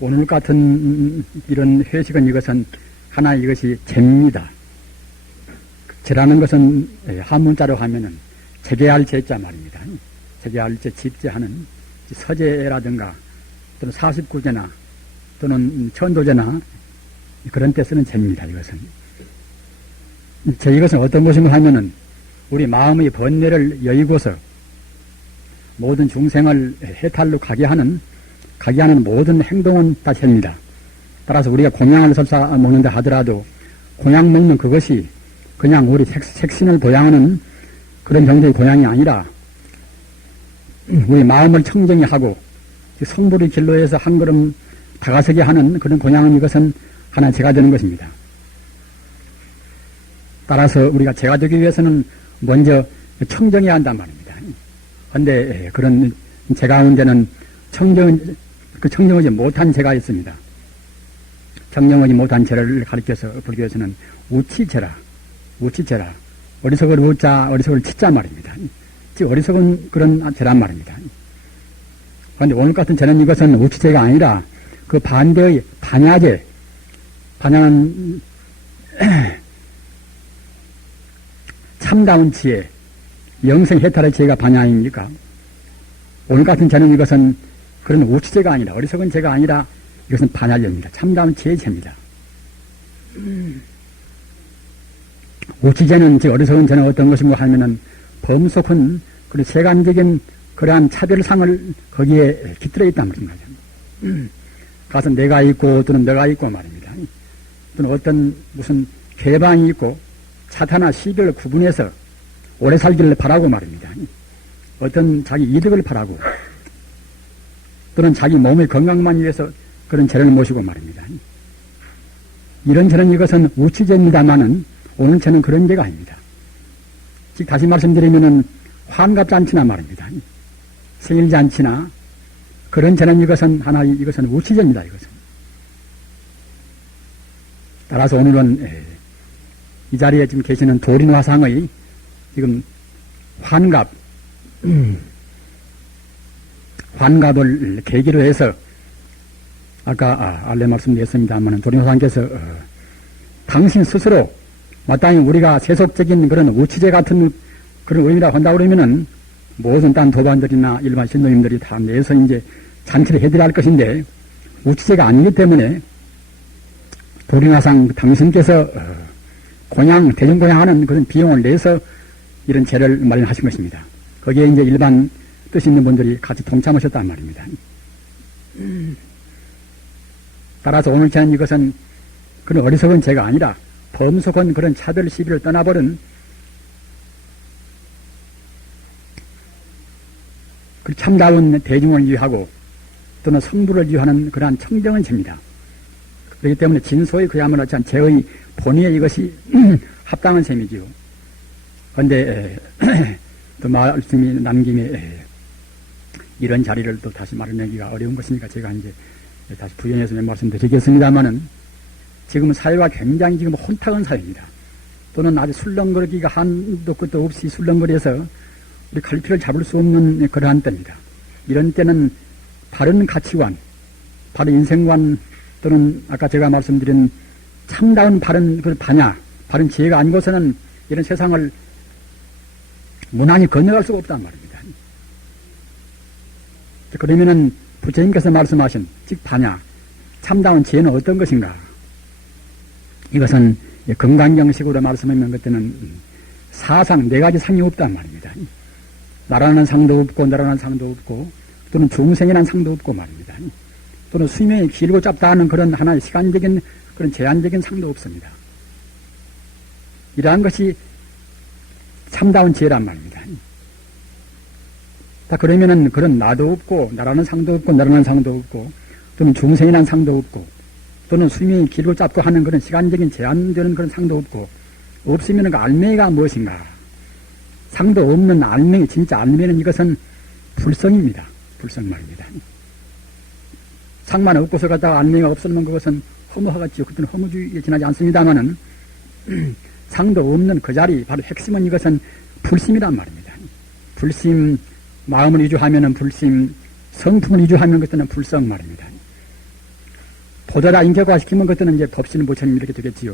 오늘 같은 이런 회식은 이것은 하나 이것이 재입니다. 재라는 것은 한문자로 하면은 재계할 재자 말입니다. 재계할 재, 집재하는 서재라든가 또는 49제나 또는 천도제나 그런 때 쓰는 재입니다. 이것은. 이것은 어떤 것인가 하면은 우리 마음의 번뇌를 여의고서 모든 중생을 해탈로 가게 하는 모든 행동은 다 재입니다. 따라서 우리가 공양을 설사 먹는다 하더라도 공양 먹는 그것이 그냥 우리 색신을 보양하는 그런 정도의 공양이 아니라 우리 마음을 청정히 하고 성불의 길로 해서 한 걸음 다가서게 하는 그런 공양은 이것은 하나 재가 되는 것입니다. 따라서 우리가 재가 되기 위해서는 먼저 청정해야 한단 말입니다. 그런데 그런 재 가운데는 청정하지 못한 재가 있습니다. 청정하지 못한 재를 가리켜서 불교에서는 우치재라. 어리석을 우자, 어리석을 치자 말입니다. 즉 어리석은 그런 재란 말입니다. 그런데 오늘 같은 재는 이것은 우치재가 아니라 그 반대의 반야재, 반야는 참다운 지혜, 영생 해탈의 지혜가 반야입니까? 오늘 같은 재는 이것은 그런 우치재가 아니라, 어리석은 재가 아니라 이것은 반야재입니다. 참다운 지혜의 재입니다. 우치재는, 즉 어리석은 재는 어떤 것인가 하면은 범속은 그런 세간적인 그러한 차별상을 거기에 깃들어 있단 말입니다. 가서 내가 있고 또는 너가 있고 말입니다. 또는 어떤 무슨 개방이 있고 차타나 시비를 구분해서 오래 살기를 바라고 말입니다. 어떤 자기 이득을 바라고 또는 자기 몸의 건강만 위해서 그런 죄를 모시고 말입니다. 이런 죄는 이것은 우치죄입니다마는 오늘 죄는 그런 죄가 아닙니다. 즉 다시 말씀드리면은 환갑잔치나 말입니다. 생일잔치나 그런 죄는 이것은 이것은 우치죄입니다. 이것은. 따라서 오늘은 이 자리에 지금 계시는 도린화상의 지금 환갑을 계기로 해서 아까 알레 말씀드렸습니다만 도린화상께서 당신 스스로 마땅히 우리가 세속적인 그런 우치제 같은 그런 의미라고 한다고 그러면은 모든 딴 도반들이나 일반 신도님들이 다 내서 이제 잔치를 해드려야 할 것인데 우치제가 아니기 때문에 도린화상 당신께서 대중공양하는 그런 비용을 내서 이런 제를 마련하신 것입니다. 거기에 이제 일반 뜻 있는 분들이 같이 동참하셨단 말입니다. 따라서 오늘 저는 이것은 그런 어리석은 죄가 아니라 범속한 그런 차별 시비를 떠나버린 그 참다운 대중을 위하고 또는 성부를 위하는 그러한 청정한 죄입니다. 그렇기 때문에 진소의 그야말로 죄의 본의에 이것이 합당한 셈이지요. 그런데 또 말씀이 남김에 이런 자리를 또 다시 마련하기가 어려운 것이니까 제가 이제 다시 부연해서 몇 말씀 드리겠습니다만은 지금 사회가 굉장히 지금 혼탁한 사회입니다. 또는 아주 술렁거리기가 한도 끝도 없이 술렁거려서 우리 갈피를 잡을 수 없는 그러한 때입니다. 이런 때는 바른 가치관, 바른 인생관 또는 아까 제가 말씀드린 참다운 바른 그 반야, 바른 지혜가 아니고서는 이런 세상을 무난히 건너갈 수가 없단 말입니다. 그러면은 부처님께서 말씀하신 즉 반야, 참다운 지혜는 어떤 것인가? 이것은 건강경식으로 말씀하면 그때는 사상, 네 가지 상이 없단 말입니다. 나라는 상도 없고 너라는 상도 없고 또는 중생이라는 상도 없고 말입니다. 또는 수명이 길고 짧다 하는 그런 하나의 시간적인 그런 제한적인 상도 없습니다. 이러한 것이 참다운 지혜란 말입니다. 다 그러면은 그런 나도 없고 나라는 상도 없고 너라는 상도 없고 또는 중생이라는 상도 없고 또는 수명이 길고 짧고 하는 그런 시간적인 제한되는 그런 상도 없고 없으면 그 알맹이가 무엇인가? 상도 없는 알맹이, 진짜 알맹이는 이것은 불성입니다. 불성 말입니다. 상만 없고서 갖다가 알맹이가 없으면 그것은 허무하겠지요. 그때는 허무주의에 지나지 않습니다만은 상도 없는 그 자리, 바로 핵심은 이것은 불심이란 말입니다. 불심, 마음을 위주하면은 불심, 성품을 위주하면 그때는 불성 말입니다. 보더라 인격화시키면 그때는 이제 법신 부처님 이렇게 되겠지요.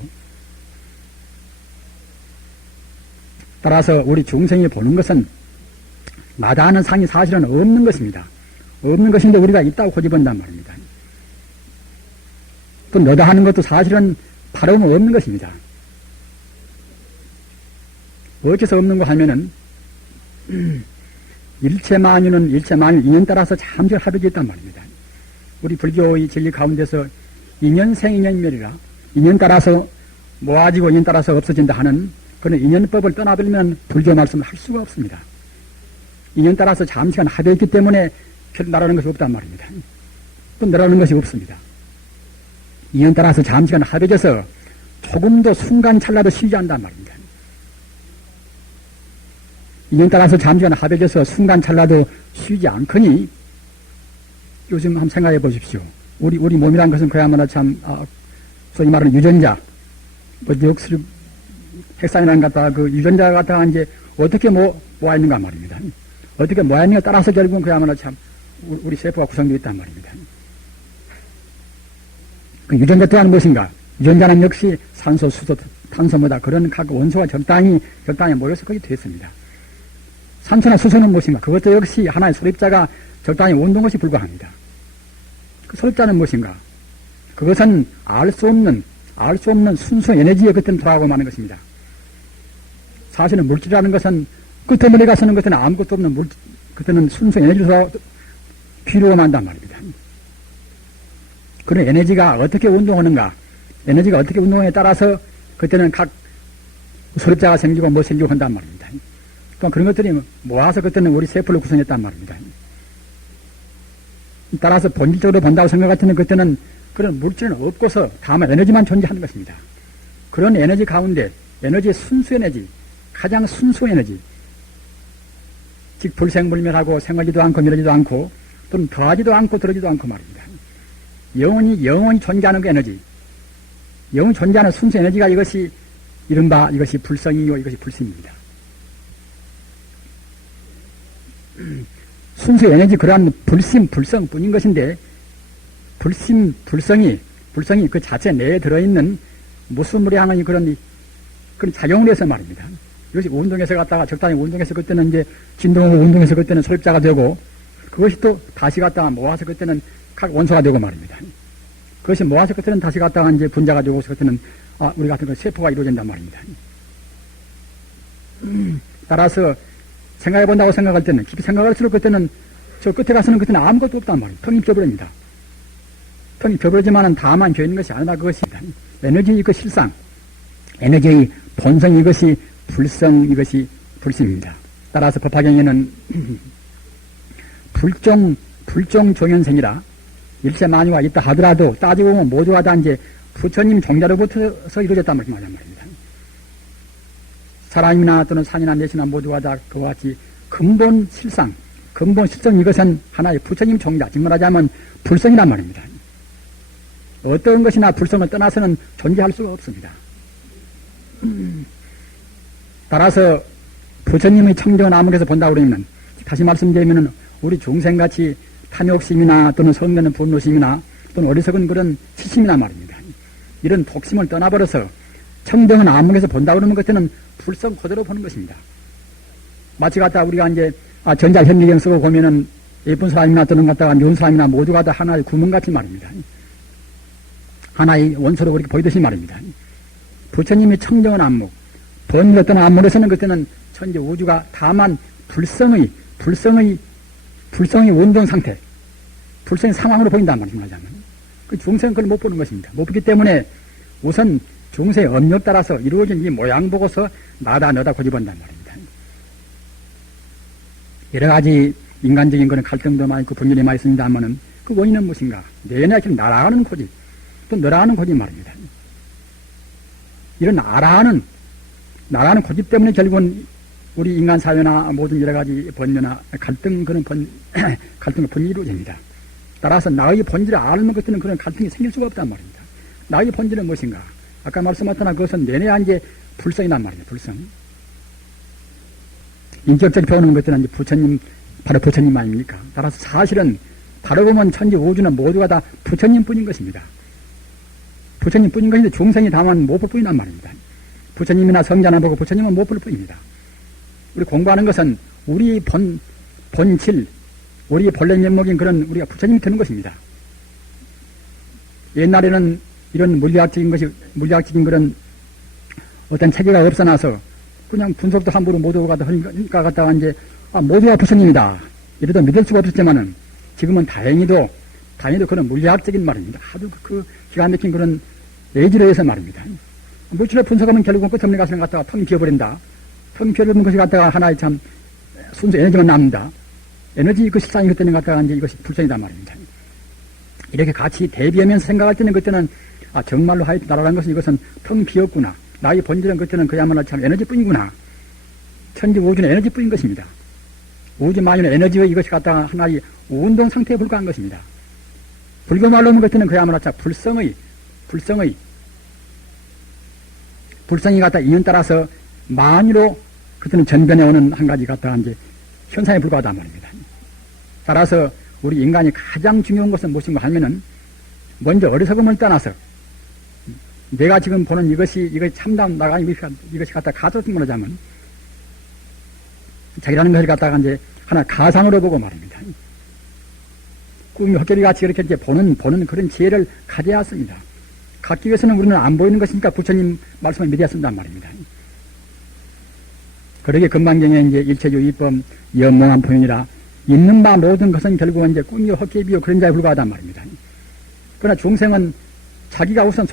따라서 우리 중생이 보는 것은 마다하는 상이 사실은 없는 것입니다. 없는 것인데 우리가 있다고 고집한단 말입니다. 또 너다 하는 것도 사실은 바로는 없는 것입니다. 어째서 없는 거 하면은 일체만유는 인연 따라서 잠시 합의되어 있단 말입니다. 우리 불교의 진리 가운데서 인연생 인연멸이라 인연 따라서 모아지고 인연 따라서 없어진다 하는 그런 인연법을 떠나버리면 불교 말씀을 할 수가 없습니다. 인연 따라서 잠시간 합의했기 때문에 별 나라는 것이 없단 말입니다. 또 나라는 것이 없습니다. 인연 따라서 잠시간 합의해서 조금도 순간 찰나도 쉬지 않단 말입니다. 인연 따라서 잠시간 합의해서 순간 찰나도 쉬지 않거니 요즘 한번 생각해 보십시오. 우리 몸이란 것은 그야말로 참 소위 말하는 유전자 역술 핵산이라는 갖다가 그 유전자가 갖다가 이제 어떻게 모아 있는가 말입니다. 어떻게 모아 있는가 따라서 결국은 그야말로 참 우리 세포가 구성되어 있단 말입니다. 그 유전자 또한 무엇인가? 유전자는 역시 산소, 수소, 탄소보다 그런 각 원소가 적당히 모여서 거기 되어 있습니다. 산소나 수소는 무엇인가? 그것도 역시 하나의 소립자가 적당히 온도인 것이 불과합니다. 그 소립자는 무엇인가? 그것은 알 수 없는 순수 에너지에 그때는 돌아가고 마는 것입니다. 사실은 물질이라는 것은 끝머리 가서는 그때는 아무것도 없는 그때는 순수 에너지로 귀로가 만단 말입니다. 그런 에너지가 어떻게 운동하는가? 에너지가 어떻게 운동하느냐에 따라서 그때는 각 소립자가 생기고 뭐 생기고 한단 말입니다. 또 그런 것들이 모아서 그때는 우리 세포를 구성했단 말입니다. 따라서 본질적으로 본다고 생각하면 그때는 그런 물질은 없고서 다만 에너지만 존재하는 것입니다. 그런 에너지 가운데 에너지의 순수 에너지, 가장 순수 에너지, 즉 불생불멸하고 생활지도 않고 미래지도 않고 또는 더하지도 않고 덜하지도 않고 말입니다. 영원히 존재하는 그 에너지, 영원히 존재하는 순수 에너지가 이것이 이른바 이것이 불성이요 이것이 불심입니다. 순수 에너지 그러한 불심, 불성뿐인 것인데 불심, 불성이 그 자체 내에 들어있는 무수무리한 그런 작용을 해서 말입니다. 이것이 운동해서 갔다가 적당히 운동해서 그때는 이제 진동하고 운동해서 그때는 소립자가 되고 그것이 또 다시 갔다가 모아서 그때는 각 원소가 되고 말입니다. 그것이 모아서 그때는 다시 갔다가 이제 분자가 되고 그때는 우리 같은 그 세포가 이루어진단 말입니다. 따라서 생각해 본다고 생각할 때는 깊이 생각할수록 그때는 저 끝에 가서는 그때는 아무것도 없단 말이에요. 텅이 비어버립니다. 텅이 비어버리지만은 다만 비어있는 것이 아니라 그것입니다. 에너지의 그 실상, 에너지의 본성 이것이 불성 이것이 불심입니다. 따라서 법화경에는 불종 종현생이라 일체 만유가 있다 하더라도 따지고 보면 모두가 다 이제 부처님 종자로부터서 이루어졌단 말입니다. 사람이나 또는 산이나 내시나 모두가 다 그와 같이 근본 실성 이것은 하나의 부처님 종자, 즉 말하자면 불성이란 말입니다. 어떤 것이나 불성을 떠나서는 존재할 수가 없습니다. 따라서 부처님의 청정을 아무래서 본다고 그러면 다시 말씀드리면 우리 중생같이 탐욕심이나 또는 성내는 분노심이나 또는 어리석은 그런 치심이나 말입니다. 이런 독심을 떠나버려서 청정은 암흑에서 본다 그러면 그때는 불성 그대로 보는 것입니다. 마치 갖다 우리가 이제 전자현미경 쓰고 보면은 예쁜 사람이나 또는 갖다가 미운 사람이나 모두가 다 하나의 구멍같이 말입니다. 하나의 원소로 그렇게 보이듯이 말입니다. 부처님이 청정은 암흑, 본의 어떤 암흑에서는 그때는 천지 우주가 다만 불성의 운동 상태, 불성의 상황으로 보인단 말입니다. 그 중생은 그걸 못 보는 것입니다. 못 보기 때문에 우선 중생의 업력 따라서 이루어진 이 모양 보고서 나다 너다 고집한단 말입니다. 여러 가지 인간적인 그런 갈등도 많이 있고 분열이 많이 있습니다만은 그 원인은 무엇인가? 내내 날아가는 고집, 또 너라하는 고집 말입니다. 이런 날아가는 고집 때문에 결국은 우리 인간 사회나 모든 여러 가지 번뇌나 갈등의 번뇌가 이루어집니다. 따라서 나의 본질을 알면 그때는 그런 갈등이 생길 수가 없단 말입니다. 나의 본질은 무엇인가? 아까 말씀하셨나 그것은 내내 이제 불성이란 말입니다. 불성. 인격적 표현하는 것들은 이제 바로 부처님 아닙니까? 따라서 사실은 바로 보면 천지 우주는 모두가 다 부처님 뿐인 것입니다. 부처님 뿐인 것인데 중생이 다만 못 볼 뿐이란 말입니다. 부처님이나 성자나 보고 부처님은 못 볼 뿐입니다. 우리 공부하는 것은 우리 본질, 우리 본래 면목인 그런 우리가 부처님이 되는 것입니다. 옛날에는 이런 물리학적인 그런 어떤 체계가 없어나서 그냥 분석도 함부로 모두가 갖다가 이제, 모두가 부처님이다. 이러다 믿을 수가 없었지만은 지금은 다행히도 그런 물리학적인 말입니다. 아주 그 기가 막힌 그런 예지로 해서 말입니다. 물질을 분석하면 결국은 끝없는 가슴을 갖다가 텅 비워버린다. 텅 비워버린 것이 갖다가 하나의 참 순수 에너지만 남는다. 에너지 그 실상이 그때는 갖다가 이제 이것이 불성이다 말입니다. 이렇게 같이 대비하면서 생각할 때는 그때는 정말로 하여튼 나라라는 것은 이것은 텅 비었구나. 나의 본질은 그때는 그야말로 참 에너지뿐이구나. 천지 우주는 에너지뿐인 것입니다. 우주 만유는 에너지와 이것이 갖다가 하나의 운동 상태에 불과한 것입니다. 불교 말로 하면 그때는 그야말로 참 불성이 갖다 인연 따라서 만유로 그때는 전변해 오는 한 가지 갖다가 이제 현상에 불과하단 말입니다. 따라서 우리 인간이 가장 중요한 것은 무엇인가 하면은 먼저 어리석음을 떠나서 내가 지금 보는 이것이 참다운 나가 이것이 갖다 가졌은 말하자면 자기라는 것을 갖다가 이제 하나 가상으로 보고 말입니다. 꿈이 헛개비 같이 이렇게 이제 보는 그런 지혜를 가져야 했습니다. 갖기 위해서는 우리는 안 보이는 것이니까 부처님 말씀을 믿어야 쓴단 말입니다. 그러게 금방경에 이제 일체주 이법 연몽한 표현이라 있는 바 모든 것은 결국은 이제 꿈이요 헛개비요 그런 자에 불과하단 말입니다. 그러나 중생은 자기가 우선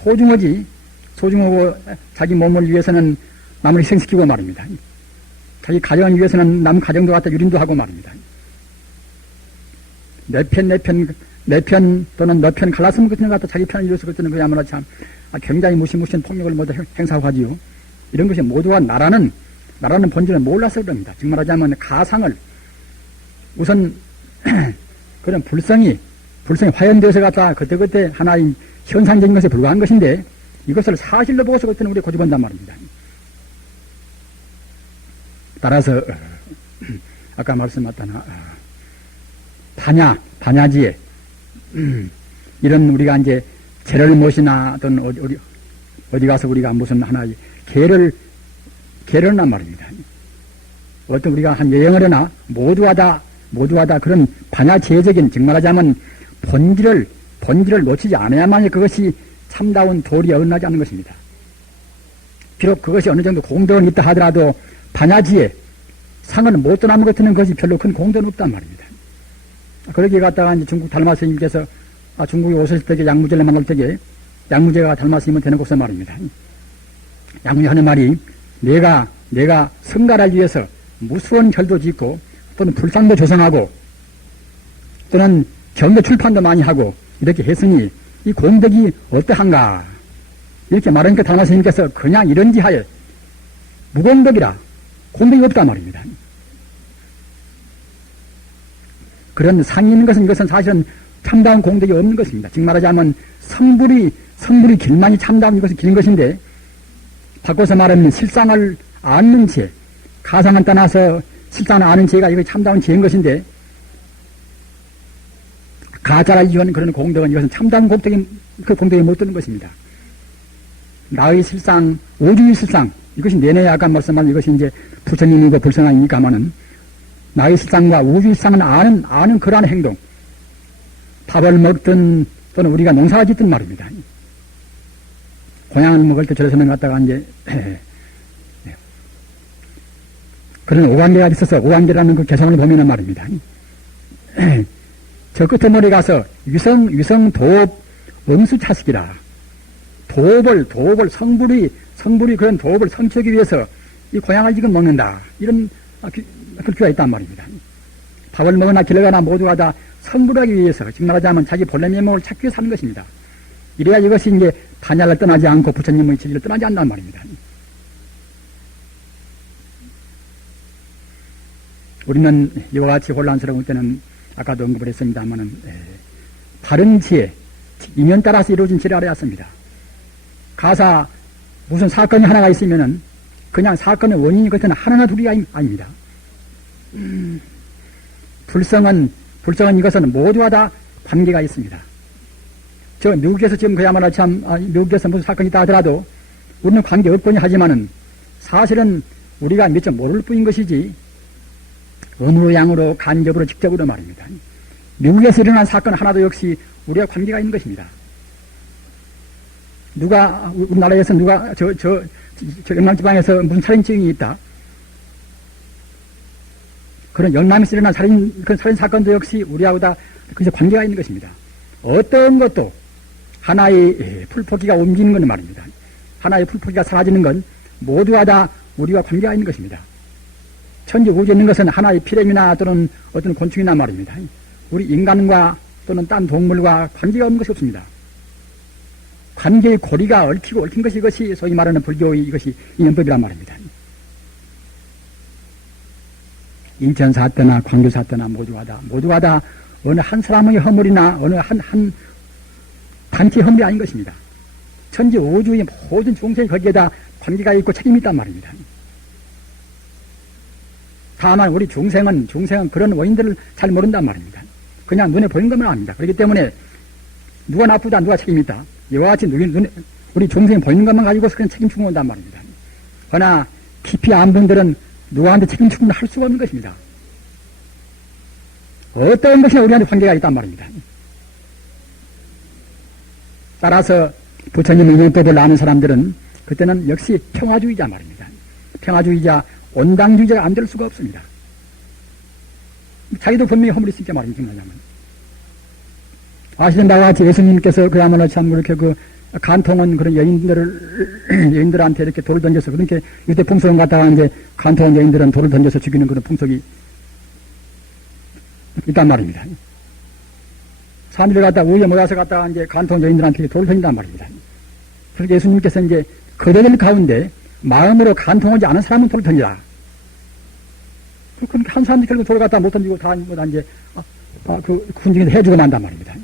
소중하고 자기 몸을 위해서는 남을 희생시키고 말입니다. 자기 가정을 위해서는 남 가정도 갖다 유린도 하고 말입니다. 내 편 또는 너 편 갈랐으면 그때는 갖다 자기 편을 이루어서 그때는 그야말로 참 굉장히 무시무시한 폭력을 모두 행사하고 하지요. 이런 것이 모두가 나라는 본질을 몰라서 그럽니다. 즉 말하자면 가상을 우선 그런 불성이 화연되어서 갖다 그때 하나의 현상적인 것에 불과한 것인데 이것을 사실로 보고서 그때는 우리가 고집한단 말입니다. 따라서 아까 말씀하셨다나 반야지에 이런 우리가 이제 제를 못이나 또는 어디 가서 우리가 무슨 하나의 계를 한 말입니다. 어떤 우리가 한 여행을 하나 모두가 다 그런 반야지혜적인 즉 말하자면 본질을 놓치지 않아야만 그것이 참다운 도리에 어긋나지 않는 것입니다. 비록 그것이 어느 정도 공덕은 있다 하더라도 반야지에 상은 못 떠나는 것 같은 것이 별로 큰 공덕은 없단 말입니다. 그러기에 갔다가 이제 중국 달마 스님께서 중국에 오셨을 때 양무제를 만날 때에 양무제가 달마 스님은 대놓고서 말입니다. 양무제 하는 말이 내가 성가를 위해서 무수한 절도 짓고 또는 불상도 조성하고 또는 경도 출판도 많이 하고 이렇게 했으니 이 공덕이 어떠한가 이렇게 말하니까 달마 스님께서 그냥 이런지 하에 무공덕이라 공덕이 없단 말입니다. 그런 상이 있는 것은 이것은 사실은 참다운 공덕이 없는 것입니다. 즉 말하자면 성불이 길만이 참다운 이것이 긴 것인데 바꿔서 말하면 실상을 아는 지혜, 가상을 떠나서 실상을 아는 지혜가 이것이 참다운 지혜인 것인데 가짜라 이유한 그런 공덕은 이것은 참다운 그 공덕이 못 드는 것입니다. 나의 실상, 오주의 실상 이것이 내내 아까 말씀한 이것이 이제 부처님이고 불성아니까마는 나의 실상과 우주의 실상을 아는 그러한 행동. 밥을 먹든 또는 우리가 농사를 짓든 말입니다. 고향을 먹을 때 저래서는 갖다가 이제 그런 오관계가 있어서 오관계라는 그 개성을 보면은 말입니다. 저 끝에 머리 가서 유성 도업 음수차식이라 도업을 성불이 그런 도업을 성취하기 위해서 이 고향을 지금 먹는다. 이런 글귀가 있단 말입니다. 밥을 먹으나 길을 가나 모두가 다 성불하기 위해서 즉 말하자면 자기 본래 면목을 찾기 위해서 사는 것입니다. 이래야 이것이 이제 반야를 떠나지 않고 부처님의 진리를 떠나지 않는단 말입니다. 우리는 이와 같이 혼란스러울 때는 아까도 언급을 했습니다만은 바른 지혜, 인연 따라서 이루어진 지혜를 알아야 합니다. 가사 무슨 사건이 하나가 있으면은 그냥 사건의 원인이 그때는 하나나 둘이 아닙니다. 불성은 이것은 모두와 다 관계가 있습니다. 저 미국에서 지금 그야말로 참 미국에서 무슨 사건이 있다 하더라도 우리는 관계 없거니 하지만은 사실은 우리가 미처 모를 뿐인 것이지 음으로 양으로 간접으로 직접으로 말입니다. 미국에서 일어난 사건 하나도 역시 우리와 관계가 있는 것입니다. 누가 우리나라에서 누가 저 영남지방에서 무슨 살인증이 있다. 그런 영남에서 일어난 그런 살인 사건도 역시 우리하고 다 그저 관계가 있는 것입니다. 어떤 것도 하나의 풀포기가 옮기는 건 말입니다. 하나의 풀포기가 사라지는 건 모두가 다 우리와 관계가 있는 것입니다. 천지 우주에 있는 것은 하나의 피렘이나 또는 어떤 곤충이나 말입니다. 우리 인간과 또는 딴 동물과 관계가 없는 것이 없습니다. 관계의 고리가 얽힌 것이 이것이 소위 말하는 불교의 이것이 인연법이란 말입니다. 인천 사태나 광주 사태나 모두가 다 어느 한 사람의 허물이나 어느 한 단체 허물이 아닌 것입니다. 천지 우주의 모든 중생이 거기에다 관계가 있고 책임이 있단 말입니다. 다만 우리 중생은 그런 원인들을 잘 모른단 말입니다. 그냥 눈에 보이는 것만 압니다. 그렇기 때문에 누가 나쁘다 누가 책임이 있다 이와 같이 우리 중생이 보이는 것만 가지고서 그냥 책임 추궁한단 말입니다. 그러나 깊이 안 분들은 누구한테 책임 추궁을 할 수가 없는 것입니다. 어떤 것이나 우리한테 관계가 있단 말입니다. 따라서 부처님의 인연법을 아는 사람들은 그때는 역시 평화주의자 말입니다. 평화주의자, 온당주의자가 안 될 수가 없습니다. 자기도 분명히 허물이 있으니까 말입니다. 아시는 바와 같이 예수님께서 그야말로 참 그렇게 간통은 그런 여인들한테 이렇게 돌을 던져서 그렇게 유대 풍속을 갖다가 이제 간통한 여인들은 돌을 던져서 죽이는 그런 풍속이 있단 말입니다. 사람들을 갖다 우에 모아서 갖다가 이제 간통한 여인들한테 돌을 던진단 말입니다. 그래서 예수님께서 이제 그대들 가운데 마음으로 간통하지 않은 사람은 돌을 던지라. 그러니까 한 사람도 결국 돌을 갖다 못 던지고 다 이제 그 군중에서 해주고 난단 말입니다.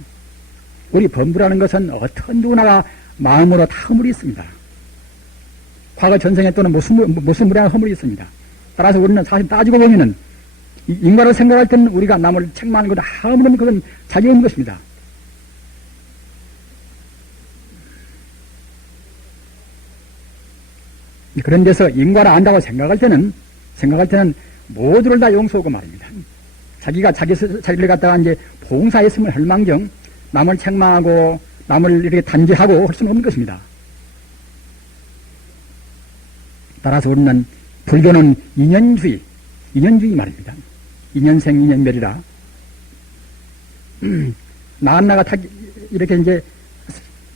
우리 범부라는 것은 어떤 누구나가 마음으로 다 허물이 있습니다. 과거 전생에 또는 무슨 무량한 허물이 있습니다. 따라서 우리는 사실 따지고 보면은 인간을 생각할 때는 우리가 남을 책망하는 건 아무런 그건 자기 없는 것입니다. 그런 데서 인과를 안다고 생각할 때는 모두를 다 용서하고 말입니다. 자기가 자기를 갖다가 이제 봉사했으면 할망정 남을 책망하고 남을 이렇게 단죄하고 할 수는 없는 것입니다. 따라서 우리는 불교는 인연주의 말입니다. 인연생 인연멸이라. 나가 이렇게 이제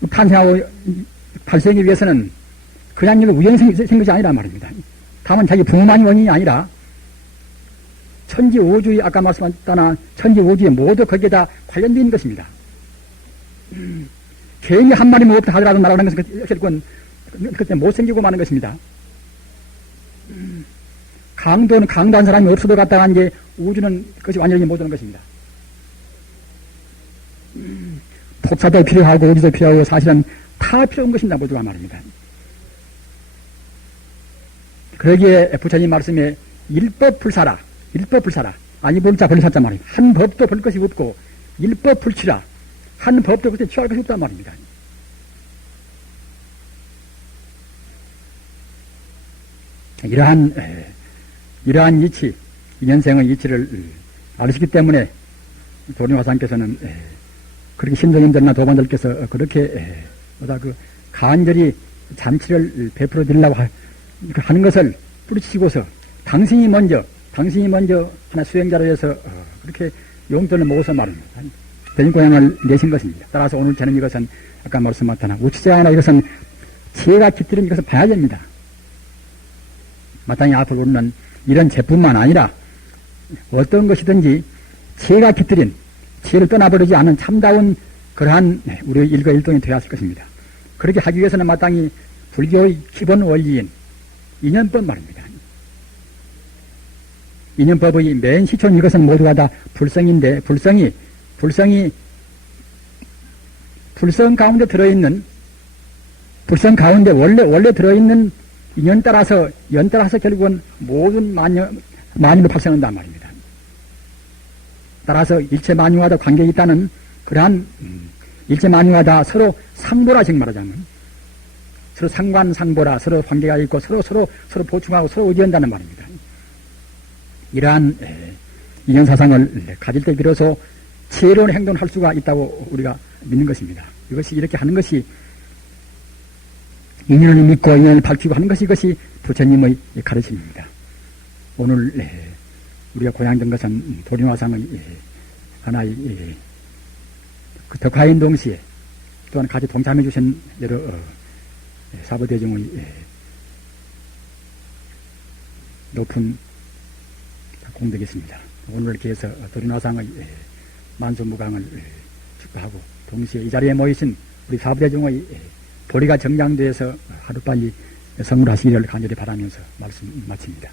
탄생하고 발생하기 위해서는 그냥 우연히 생긴 것이 아니란 말입니다. 다만 자기 부모만이 원인이 아니라 천지 우주의 아까 말씀하셨다나 천지 우주에 모두 거기에 다 관련되어 있는 것입니다. 개인이 한 마리만 없다 하더라도 나라는 것은 어쨌건 그때 못생기고 마는 것입니다. 강도한 사람이 없어도 갔다가 이제 우주는 그것이 완전히 못 오는 것입니다. 복사도 필요하고 우주도 필요하고 사실은 다 필요한 것입니다. 모두가 말입니다. 그러기에 부처님 말씀에 일법불사라. 아니 불자 벌사자 말입니다. 한 법도 볼 것이 없고 일법불치라. 한 법도 그때 취할 것이 없단 말입니다. 이러한 이치, 인연생의 이치를 알으시기 때문에 도리화상께서는 그렇게 신도님들이나 도반들께서 그렇게 간절히 잔치를 베풀어 드리려고 하는 것을 뿌리치고서 당신이 먼저 하나 수행자로 해서 그렇게 용돈을 모아서 말입니다. 대인고향을 내신 것입니다. 따라서 오늘 저는 이것은 아까 말씀하셨나 우치자나 이것은 지혜가 깃들인 이것을 봐야 됩니다. 마땅히 앞으로 우리는 이런 제품만 아니라 어떤 것이든지 지혜가 깃들인 지혜를 떠나버리지 않은 참다운 그러한 우리의 일거일동이 되어야 할 것입니다. 그렇게 하기 위해서는 마땅히 불교의 기본 원리인 인연법 말입니다. 인연법의 맨 시초는 이것은 모두가 다 불성인데 불성 가운데 들어있는 불성 가운데 원래 들어있는 인연 따라서 연 따라서 결국은 모든 만유로 발생한단 말입니다. 따라서 일체 만유와도 관계가 있다는 그러한 일체 만유가 다 서로 상보라 즉 말하자면 서로 상관상보라 서로 관계가 있고 서로 보충하고 서로 의지한다는 말입니다. 이러한 이념사상을 가질 때 비로소 지혜로운 행동을 할 수가 있다고 우리가 믿는 것입니다. 이것이 이렇게 하는 것이 인연을 믿고 인연을 밝히고 하는 것이 이것이 부처님의 가르침입니다. 오늘 우리가 고향된 것은 도림화상의 하나의 그 덕화인 동시에 또한 같이 동참해 주신 여러 사부대중의 높은 공덕이 있습니다. 오늘 기해서 도림화상의 만수무강을 축하하고 동시에 이 자리에 모이신 우리 사부대중의 도리가 정장돼서 하루빨리 성불하시기를 간절히 바라면서 말씀 마칩니다.